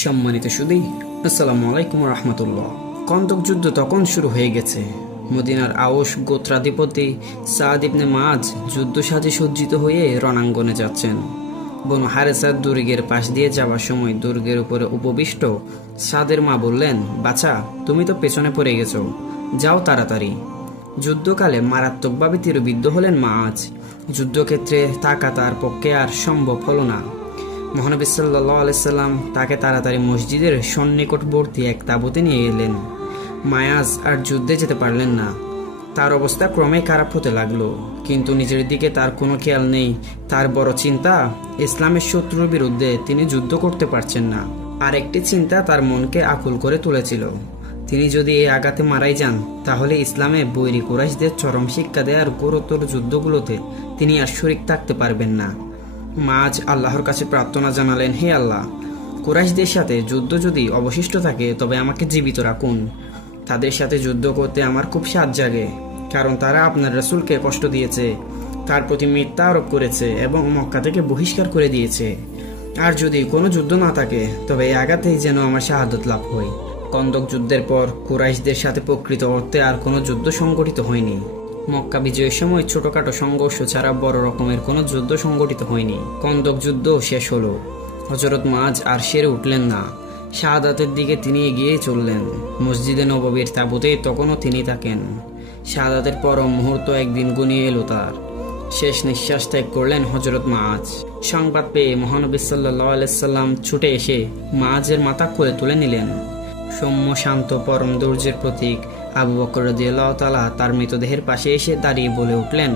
সম্মানিত সুধী, আসসালামু আলাইকুম রাহমাতুল্লাহ। কন্দক যুদ্ধ তখন শুরু হয়ে গেছে। মদিনার আওস গোত্রাধিপতি সাদ ইবনে মুআজ যুদ্ধ সাজে সজ্জিত হয়ে রণাঙ্গনে যাচ্ছেন। বনু হারেসার দুর্গের পাশ দিয়ে যাওয়ার সময় দুর্গের উপরে উপবিষ্ট সাদের মা বললেন, বাছা, তুমি তো পেছনে পড়ে গেছো, যাও তাড়াতাড়ি। যুদ্ধকালে মারাত্মকভাবে তীরবিদ্ধ হলেন মুআজ। যুদ্ধক্ষেত্রে থাকা তার পক্ষে আর সম্ভব হলো না। মহানবী সাল্লাল্লাহু আলাইহি সাল্লাম তাকে তাড়াতাড়ি মসজিদের সন্নিকটবর্তী এক তাঁবুতে নিয়ে এলেন। মুআজ আর যুদ্ধে যেতে পারলেন না। তার অবস্থা ক্রমেই খারাপ হতে লাগলো, কিন্তু নিজের দিকে তার কোনো খেয়াল নেই। তার বড় চিন্তা, ইসলামের শত্রুর বিরুদ্ধে তিনি যুদ্ধ করতে পারছেন না। আর একটি চিন্তা তার মনকে আকুল করে তুলেছিল, তিনি যদি এই আঘাতে মারাই যান, তাহলে ইসলামে বৈরী কুরাইশদের চরম শিক্ষা দেওয়ার গুরুতর যুদ্ধগুলোতে তিনি আর শরীক থাকতে পারবেন না। মুআজ আল্লাহর কাছে প্রার্থনা জানালেন, হে আল্লাহ, কুরাইশদের সাথে যুদ্ধ যদি অবশিষ্ট থাকে তবে আমাকে জীবিত রাখুন। তাদের সাথে যুদ্ধ করতে আমার খুব স্বাদ জাগে, কারণ তারা আপনার রাসূলকে কষ্ট দিয়েছে, তার প্রতি মিথ্যা আরোপ করেছে এবং মক্কা থেকে বহিষ্কার করে দিয়েছে। আর যদি কোনো যুদ্ধ না থাকে তবে এই আঘাতেই যেন আমার শাহাদত লাভ হয়। কন্দক যুদ্ধের পর কুরাইশদের সাথে প্রকৃত অর্থে আর কোনো যুদ্ধ সংগঠিত হয়নি। মক্কা বিজয়ের সময় ছোটখাটো সংঘর্ষ ছাড়া বড় রকমের কোনো যুদ্ধ সংগঠিত হয়নি। কন্দক যুদ্ধ শেষ হলো। হযরত মুআজ আর সেরে উঠলেন না। শাহাদাতের দিকে তিনি এগিয়ে চললেন। মসজিদে নববীর তাঁবুতে তখনও তিনি থাকেন। শাহাদাতের পরম মুহূর্ত একদিন ঘনিয়ে এলো। তার শেষ নিঃশ্বাস ত্যাগ করলেন হযরত মুআজ। সংবাদ পেয়ে মহানবী সাল্লাল্লাহু আলাইহি সাল্লাম ছুটে এসে মুআজের মাথা কোলে তুলে নিলেন। সৌম্য শান্ত পরম ধৈর্যের প্রতীক আবু বকর রাদিয়াল্লাহু তাআলা তার মৃতদেহের পাশে এসে দাঁড়িয়ে বলে উঠলেন,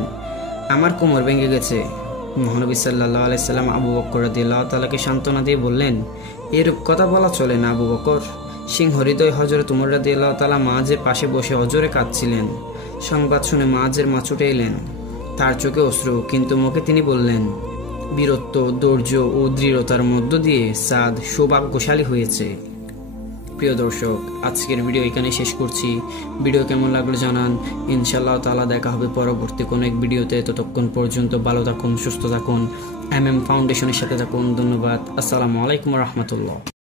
আমার কোমর ভেঙে গেছে। মহানবী সাল্লাল্লাহু আলাইহি সাল্লাম আবু বকর রাদিয়াল্লাহু তাআলাকে সান্ত্বনা দিয়ে বললেন, এরূপ কথা বলা চলে না আবু বকর। সিংহ হৃদয় হযরত উমর রাদিয়াল্লাহু তাআলা মুআজের পাশে বসে অজরে কাঁদছিলেন। সংবাদ শুনে মুআজের মা ছুটে এলেন। তার চোখে অশ্রু, কিন্তু মুখে তিনি বললেন, বীরত্ব, ধৈর্য ও দৃঢ়তার মধ্য দিয়ে সাদ সৌভাগ্যশালী হয়েছে। প্রিয় দর্শক, আজকের ভিডিও এখানে শেষ করছি। ভিডিও কেমন লাগলো জানান। ইনশাআল্লাহ তাআলা দেখা হবে পরবর্তী কোনো এক ভিডিওতে। ততক্ষণ পর্যন্ত ভালো থাকুন, সুস্থ থাকুন, MM ফাউন্ডেশনের সাথে থাকুন। ধন্যবাদ। আসসালামু আলাইকুম রাহমাতুল্লাহ।